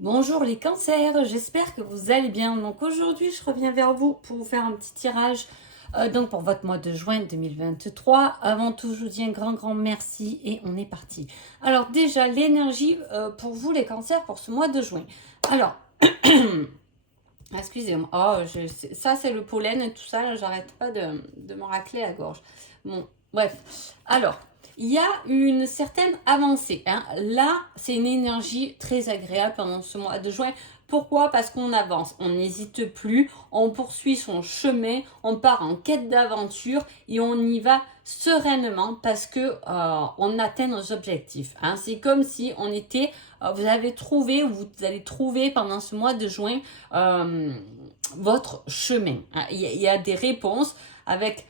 Bonjour les cancers, j'espère que vous allez bien. Donc aujourd'hui, je reviens vers vous pour vous faire un petit tirage donc pour votre mois de juin 2023. Avant tout, je vous dis un grand merci et on est parti. Alors déjà, l'énergie pour vous les cancers pour ce mois de juin. Alors, excusez-moi, ça c'est le pollen et tout ça, là, j'arrête pas de me racler la gorge. Bon, bref. Alors, il y a une certaine avancée, hein. Là, c'est une énergie très agréable pendant ce mois de juin. Pourquoi? Parce qu'on avance, on n'hésite plus, on poursuit son chemin, on part en quête d'aventure et on y va sereinement parce que on atteint nos objectifs, hein. C'est comme si on était, vous avez trouvé, vous allez trouver pendant ce mois de juin euh, votre chemin. Il y a des réponses avec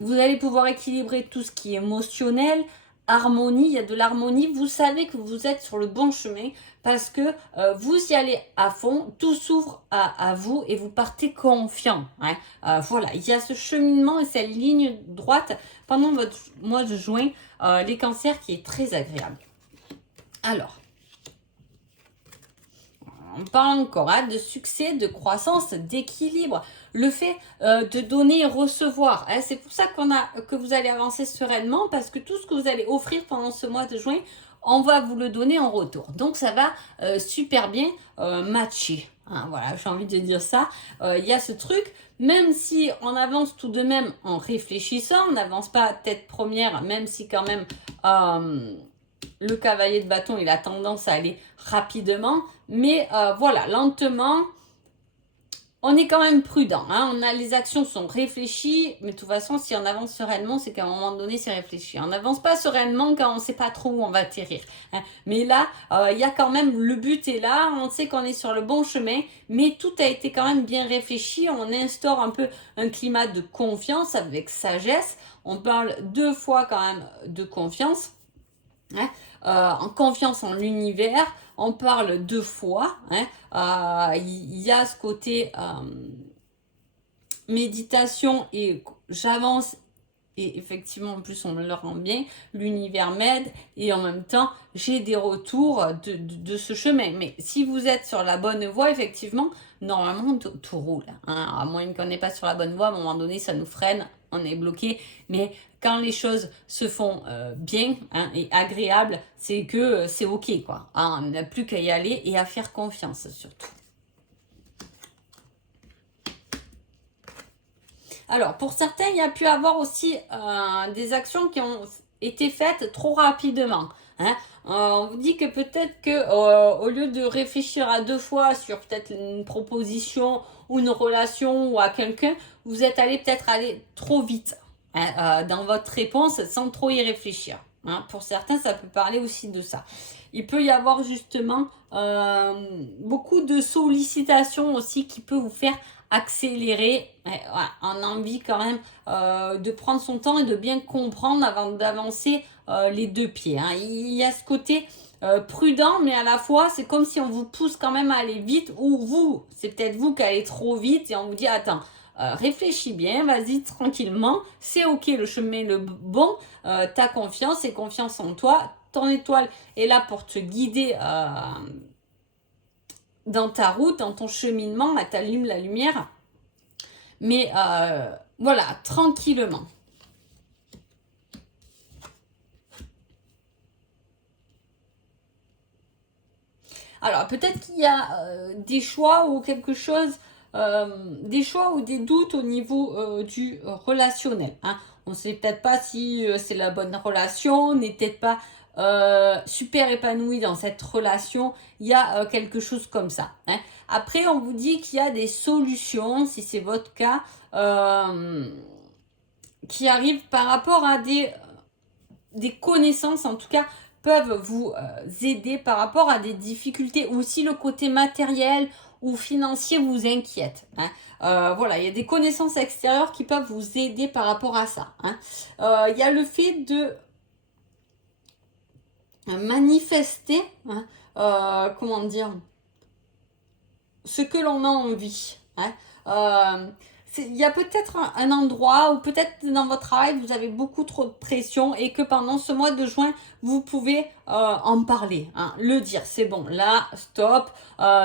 vous allez pouvoir équilibrer tout ce qui est émotionnel, harmonie, il y a de l'harmonie, vous savez que vous êtes sur le bon chemin parce que vous y allez à fond, tout s'ouvre à vous et vous partez confiant, hein. Voilà, il y a ce cheminement et cette ligne droite pendant votre mois de juin, les cancers qui est très agréable. Alors, on parle encore de succès, de croissance, d'équilibre, le fait de donner et recevoir, hein. C'est pour ça que vous allez avancer sereinement parce que tout ce que vous allez offrir pendant ce mois de juin, on va vous le donner en retour. Donc ça va super bien matcher, hein. Voilà, j'ai envie de dire ça. Il y a ce truc, même si on avance tout de même en réfléchissant, on n'avance pas tête première, même si quand même le cavalier de bâton, il a tendance à aller rapidement. Mais voilà, lentement, on est quand même prudent, hein. Les actions sont réfléchies, mais de toute façon, si on avance sereinement, c'est qu'à un moment donné, c'est réfléchi. On n'avance pas sereinement quand on ne sait pas trop où on va atterrir, hein. Mais là, il y a quand même, le but est là, on sait qu'on est sur le bon chemin, mais tout a été quand même bien réfléchi. On instaure un peu un climat de confiance avec sagesse. On parle deux fois quand même de confiance, hein. En confiance en l'univers, on parle deux fois, hein. Il y a ce côté méditation et j'avance et effectivement en plus on me le rend bien, l'univers m'aide et en même temps j'ai des retours de ce chemin. Mais si vous êtes sur la bonne voie, effectivement, normalement tout roule, hein. À moins qu'on n'est pas sur la bonne voie, à un moment donné ça nous freine, on est bloqué. Mais quand les choses se font bien, hein, et agréables, c'est que c'est ok, quoi, hein. On n'a plus qu'à y aller et à faire confiance surtout. Alors, pour certains, il y a pu avoir aussi des actions qui ont été faites trop rapidement, hein. On vous dit que peut-être que au lieu de réfléchir à deux fois sur peut-être une proposition ou une relation ou à quelqu'un, vous êtes allé peut-être aller trop vite, hein, dans votre réponse sans trop y réfléchir, hein. Pour certains, ça peut parler aussi de ça. Il peut y avoir justement beaucoup de sollicitations aussi qui peut vous faire accélérer. Ouais, on a envie quand même de prendre son temps et de bien comprendre avant d'avancer les deux pieds, hein. Il y a ce côté prudent, mais à la fois c'est comme si on vous pousse quand même à aller vite, ou vous, c'est peut-être vous qui allez trop vite et on vous dit attends, réfléchis bien, vas-y tranquillement, c'est ok, le chemin est le bon, t'as confiance et confiance en toi, ton étoile est là pour te guider dans ta route, dans ton cheminement, elle t'allume la lumière. Mais voilà, tranquillement. Alors, peut-être qu'il y a des choix ou quelque chose, des choix ou des doutes au niveau du relationnel, hein. On ne sait peut-être pas si c'est la bonne relation, on n'est peut-être pas super épanoui dans cette relation. Il y a quelque chose comme ça, hein. Après, on vous dit qu'il y a des solutions, si c'est votre cas, qui arrivent par rapport à des connaissances, en tout cas, peuvent vous aider par rapport à des difficultés, ou si le côté matériel ou financier vous inquiète, hein. Voilà, il y a des connaissances extérieures qui peuvent vous aider par rapport à ça, hein. Il y a le fait de manifester, hein, comment dire, ce que l'on a envie, hein. il y a peut-être un endroit ou peut-être dans votre travail, vous avez beaucoup trop de pression et que pendant ce mois de juin, vous pouvez en parler, hein, le dire. C'est bon, là, stop.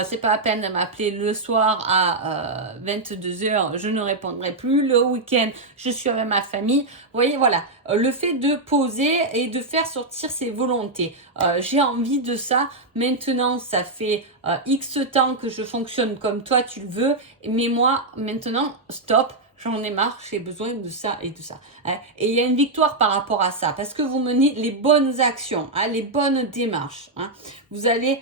C'est pas la peine de m'appeler le soir à 22h, je ne répondrai plus. Le week-end, je suis avec ma famille. Vous voyez, voilà, le fait de poser et de faire sortir ses volontés. J'ai envie de ça. Maintenant, ça fait X temps que je fonctionne comme toi, tu le veux. Mais moi, maintenant, stop. J'en ai marre, j'ai besoin de ça et de ça. Hein. Et il y a une victoire par rapport à ça, parce que vous menez les bonnes actions, hein, les bonnes démarches. Hein. Vous allez...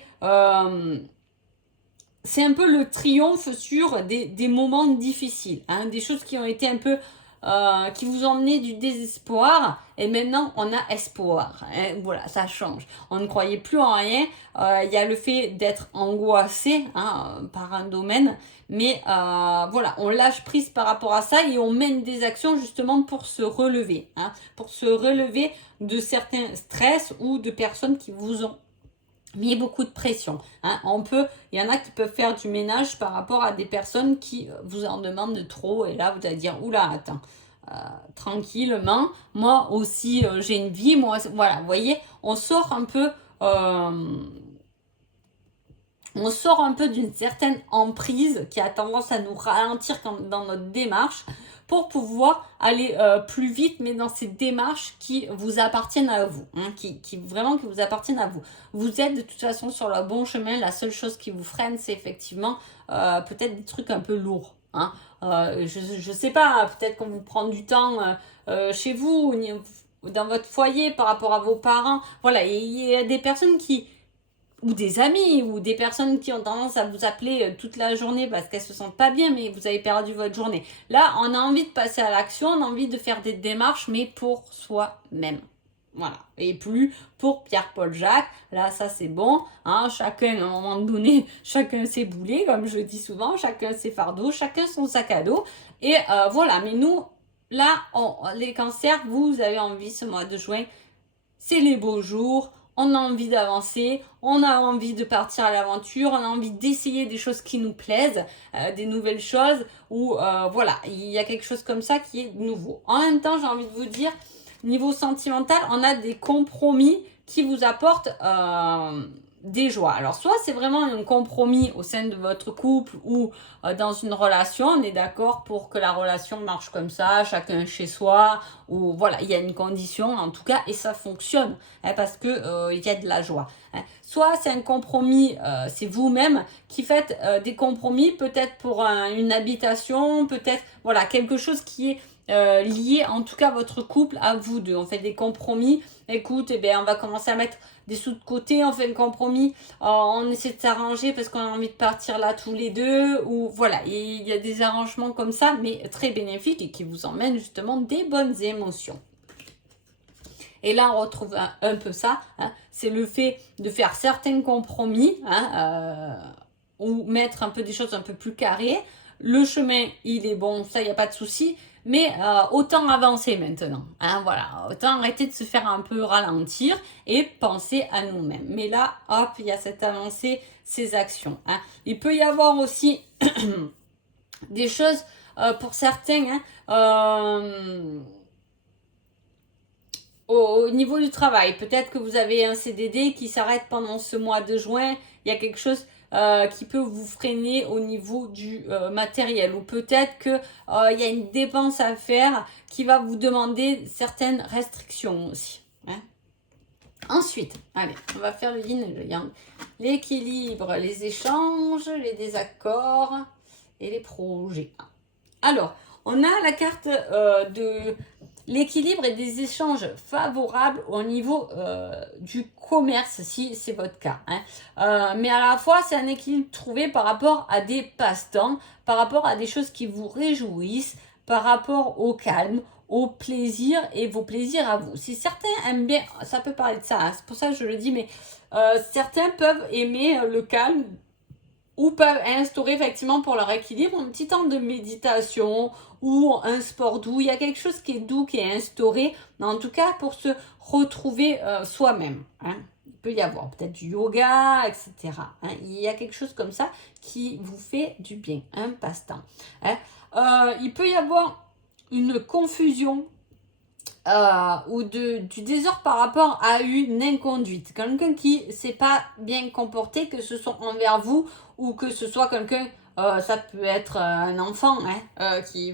c'est un peu le triomphe sur des moments difficiles, hein, des choses qui ont été un peu... qui vous ont mené du désespoir et maintenant on a espoir. Hein, voilà, ça change. On ne croyait plus en rien. Il y a le fait d'être angoissé, hein, par un domaine, mais voilà, on lâche prise par rapport à ça et on mène des actions justement pour se relever, hein, pour se relever de certains stress ou de personnes qui vous ont mis beaucoup de pression. Hein. Il y en a qui peuvent faire du ménage par rapport à des personnes qui vous en demandent trop. Et là, vous allez dire, oula, attends, tranquillement. Moi aussi, j'ai une vie. Moi, voilà, vous voyez, on sort un peu d'une certaine emprise qui a tendance à nous ralentir dans notre démarche pour pouvoir aller plus vite, mais dans ces démarches qui vous appartiennent à vous, hein, qui vraiment qui vous appartiennent à vous. Vous êtes de toute façon sur le bon chemin. La seule chose qui vous freine, c'est effectivement peut-être des trucs un peu lourds. Hein. Je sais pas, peut-être qu'on vous prend du temps chez vous, dans votre foyer par rapport à vos parents. Voilà, il y a des personnes ou des amis, ou des personnes qui ont tendance à vous appeler toute la journée parce qu'elles se sentent pas bien, mais vous avez perdu votre journée. Là, on a envie de passer à l'action, on a envie de faire des démarches, mais pour soi-même. Voilà. Et plus pour Pierre-Paul Jacques. Là, ça, c'est bon. Hein, chacun, à un moment donné, chacun ses boulets, comme je dis souvent, chacun ses fardeaux, chacun son sac à dos. Et voilà. Mais nous, là, les cancers, vous avez envie ce mois de juin, c'est les beaux jours. On a envie d'avancer, on a envie de partir à l'aventure, on a envie d'essayer des choses qui nous plaisent, des nouvelles choses, ou voilà, il y a quelque chose comme ça qui est nouveau. En même temps, j'ai envie de vous dire, niveau sentimental, on a des compromis qui vous apportent des joies. Alors, soit c'est vraiment un compromis au sein de votre couple ou dans une relation, on est d'accord pour que la relation marche comme ça, chacun chez soi, ou voilà, il y a une condition en tout cas et ça fonctionne, hein, parce que il y a de la joie. Hein. Soit c'est un compromis, c'est vous-même qui faites des compromis, peut-être pour une habitation, peut-être voilà quelque chose qui est lié en tout cas votre couple à vous deux. On fait des compromis. Écoute, eh bien, on va commencer à mettre des sous de côté, on fait le compromis, on essaie de s'arranger parce qu'on a envie de partir là tous les deux, ou voilà, il y a des arrangements comme ça, mais très bénéfiques et qui vous emmènent justement des bonnes émotions. Et là, on retrouve un peu ça, hein, c'est le fait de faire certains compromis, hein, ou mettre un peu des choses un peu plus carrées. Le chemin, il est bon, ça, il n'y a pas de souci. Mais autant avancer maintenant. Hein, voilà, autant arrêter de se faire un peu ralentir et penser à nous-mêmes. Mais là, hop, il y a cette avancée, ces actions. Hein. Il peut y avoir aussi des choses pour certains, hein, au niveau du travail. Peut-être que vous avez un CDD qui s'arrête pendant ce mois de juin. Il y a quelque chose qui peut vous freiner au niveau du matériel, ou peut-être que il y a une dépense à faire qui va vous demander certaines restrictions aussi. Hein. Ensuite, allez, on va faire le yin et le yang. L'équilibre, les échanges, les désaccords et les projets. Alors, on a la carte de l'équilibre et des échanges favorables au niveau du commerce, si c'est votre cas. Hein. Mais à la fois, c'est un équilibre trouvé par rapport à des passe-temps, par rapport à des choses qui vous réjouissent, par rapport au calme, au plaisir et vos plaisirs à vous. Si certains aiment bien, ça peut parler de ça, hein, c'est pour ça que je le dis, mais certains peuvent aimer le calme, ou peuvent instaurer effectivement pour leur équilibre un petit temps de méditation ou un sport doux. Il y a quelque chose qui est doux, qui est instauré, mais en tout cas pour se retrouver soi-même. Hein. Il peut y avoir peut-être du yoga, etc. Hein. Il y a quelque chose comme ça qui vous fait du bien, un passe-temps. Hein. Il peut y avoir une confusion ou du désordre par rapport à une inconduite. Quelqu'un qui ne s'est pas bien comporté, que ce soit envers vous ou que ce soit quelqu'un, ça peut être un enfant qui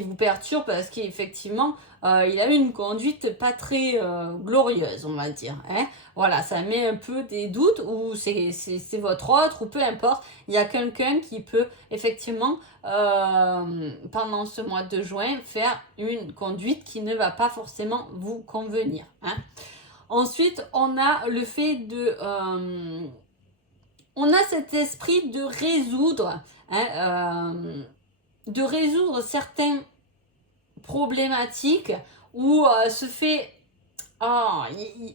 vous perturbe parce qu'effectivement, il a eu une conduite pas très glorieuse, on va dire. Hein. Voilà, ça met un peu des doutes ou c'est votre autre ou peu importe. Il y a quelqu'un qui peut effectivement, pendant ce mois de juin, faire une conduite qui ne va pas forcément vous convenir. Hein. Ensuite, on a le fait de... on a cet esprit de résoudre... Hein, de résoudre certaines problématiques où se fait... il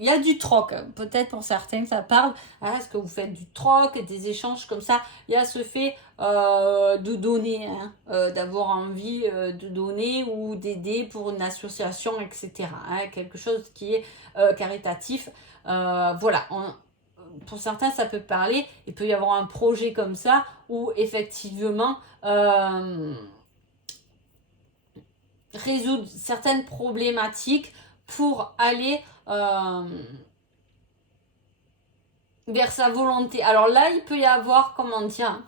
y a du troc, peut-être pour certains ça parle, hein, est-ce que vous faites du troc, des échanges comme ça, il y a ce fait de donner, hein, d'avoir envie de donner ou d'aider pour une association, etc. Hein, quelque chose qui est caritatif. Voilà, pour certains ça peut parler, il peut y avoir un projet comme ça où effectivement résoudre certaines problématiques pour aller vers sa volonté. Alors là, il peut y avoir, comment dire,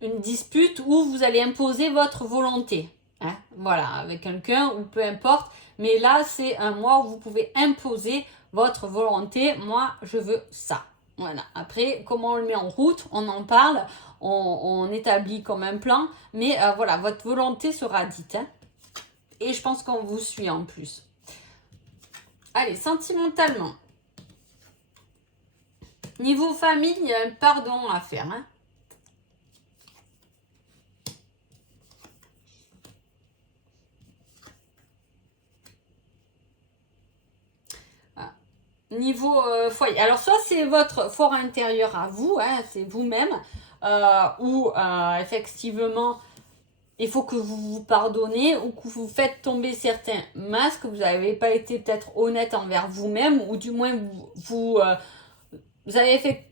une dispute où vous allez imposer votre volonté. Hein, voilà, avec quelqu'un ou peu importe. Mais là, c'est un mois où vous pouvez imposer votre volonté. Moi, je veux ça. Voilà. Après, comment on le met en route, on en parle, on établit comme un plan. Mais voilà, votre volonté sera dite. Hein, et je pense qu'on vous suit en plus. Allez, sentimentalement. Niveau famille, il y a un pardon à faire. Hein. Niveau foyer. Alors, soit c'est votre fort intérieur à vous, hein, c'est vous-même, ou effectivement, il faut que vous vous pardonnez ou que vous faites tomber certains masques, vous n'avez pas été peut-être honnête envers vous-même, ou du moins vous avez fait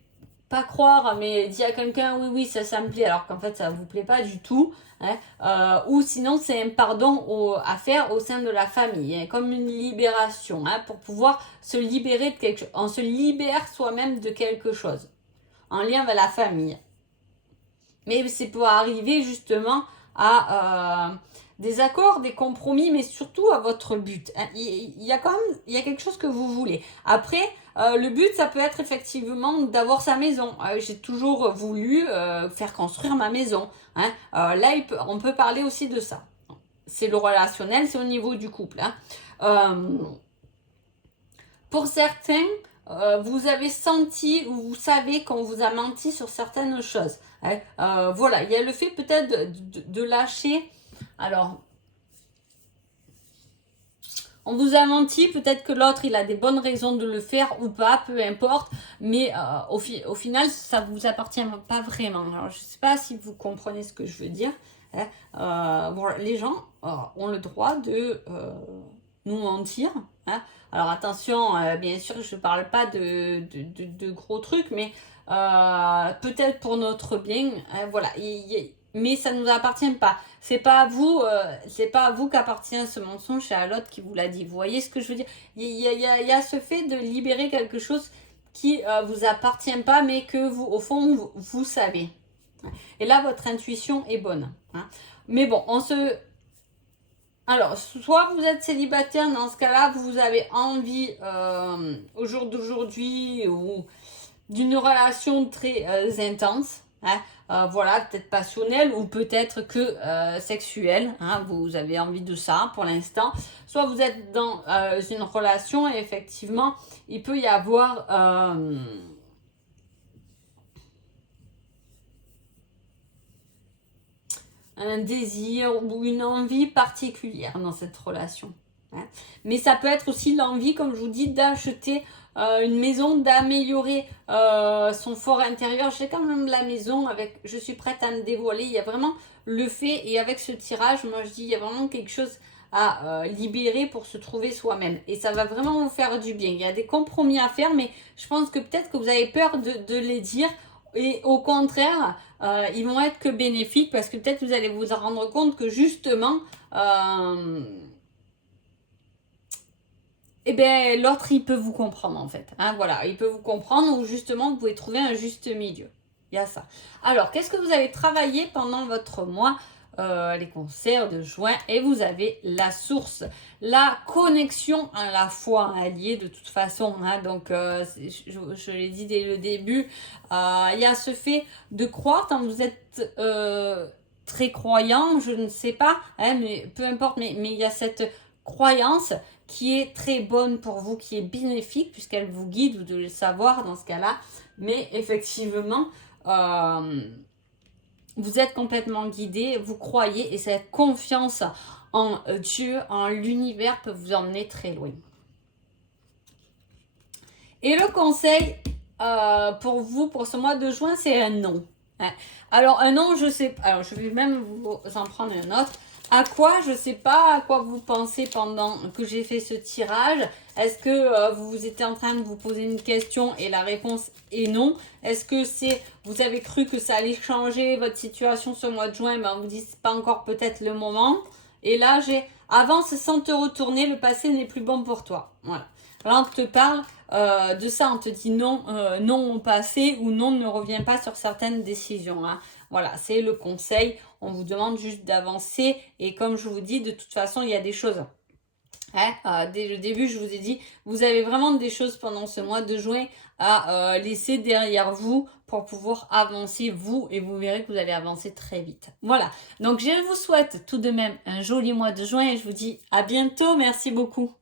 pas croire, mais dire à quelqu'un oui, ça me plaît, alors qu'en fait ça vous plaît pas du tout. Hein, ou sinon c'est un pardon à faire au sein de la famille, hein, comme une libération, hein, pour pouvoir se libérer de quelque chose. On se libère soi-même de quelque chose en lien avec la famille. Mais c'est pour arriver justement à des accords, des compromis, mais surtout à votre but. Hein. Il y a quelque chose que vous voulez. Après, le but, ça peut être effectivement d'avoir sa maison. J'ai toujours voulu faire construire ma maison. Hein. Là, on peut parler aussi de ça. C'est le relationnel, c'est au niveau du couple. Hein. Pour certains, vous avez senti ou vous savez qu'on vous a menti sur certaines choses. Hein. Voilà, il y a le fait peut-être de lâcher. Alors, on vous a menti, peut-être que l'autre, il a des bonnes raisons de le faire ou pas, peu importe. Mais au final, ça ne vous appartient pas vraiment. Alors, je ne sais pas si vous comprenez ce que je veux dire. Hein. Bon, les gens ont le droit de nous mentir. Hein. Alors, attention, bien sûr, je ne parle pas de gros trucs, mais peut-être pour notre bien. Hein, voilà, mais ça ne nous appartient pas. C'est pas à vous qu'appartient ce mensonge, c'est à l'autre qui vous l'a dit. Vous voyez ce que je veux dire? Il y a ce fait de libérer quelque chose qui vous appartient pas, mais que vous, au fond, vous savez. Et là, votre intuition est bonne. Hein. Mais bon, alors, soit vous êtes célibataire, dans ce cas-là, vous avez envie, au jour d'aujourd'hui, ou d'une relation très intense. Hein, voilà, peut-être passionnelle ou peut-être que sexuelle. Hein, vous avez envie de ça pour l'instant. Soit vous êtes dans une relation et effectivement, il peut y avoir un désir ou une envie particulière dans cette relation. Hein. Mais ça peut être aussi l'envie, comme je vous dis, d'acheter une maison, d'améliorer son fort intérieur. J'ai quand même la maison, je suis prête à me dévoiler. Il y a vraiment le fait, et avec ce tirage, moi je dis, il y a vraiment quelque chose à libérer pour se trouver soi-même. Et ça va vraiment vous faire du bien. Il y a des compromis à faire, mais je pense que peut-être que vous avez peur de les dire. Et au contraire, ils vont être que bénéfiques parce que peut-être vous allez vous en rendre compte que justement, eh bien, l'autre, il peut vous comprendre en fait. Hein, voilà, il peut vous comprendre ou justement, vous pouvez trouver un juste milieu. Il y a ça. Alors, qu'est-ce que vous avez travaillé pendant votre mois les concerts de juin et vous avez la source, la connexion à la foi alliée de toute façon. Hein, donc, je l'ai dit dès le début, il y a ce fait de croire quand vous êtes très croyant, je ne sais pas, hein, mais peu importe, mais il y a cette croyance qui est très bonne pour vous, qui est bénéfique puisqu'elle vous guide, vous devez le savoir dans ce cas-là. Mais effectivement, vous êtes complètement guidé, vous croyez et cette confiance en Dieu, en l'univers peut vous emmener très loin. Et le conseil pour vous, pour ce mois de juin, c'est un non. Hein. Alors un non, je sais pas. Alors je vais même vous en prendre un autre. À quoi, je ne sais pas à quoi vous pensez pendant que j'ai fait ce tirage. Est-ce que vous étiez en train de vous poser une question et la réponse est non? Est-ce que vous avez cru que ça allait changer votre situation ce mois de juin, mais on vous dit c'est pas encore peut-être le moment. Et là, avance sans te retourner, le passé n'est plus bon pour toi. Voilà. Là, on te parle de ça, on te dit non, non au passé ou non ne revient pas sur certaines décisions. Hein. Voilà, c'est le conseil. On vous demande juste d'avancer. Et comme je vous dis, de toute façon, il y a des choses. Hein, dès le début, je vous ai dit, vous avez vraiment des choses pendant ce mois de juin à laisser derrière vous pour pouvoir avancer vous et vous verrez que vous allez avancer très vite. Voilà, donc je vous souhaite tout de même un joli mois de juin et je vous dis à bientôt. Merci beaucoup.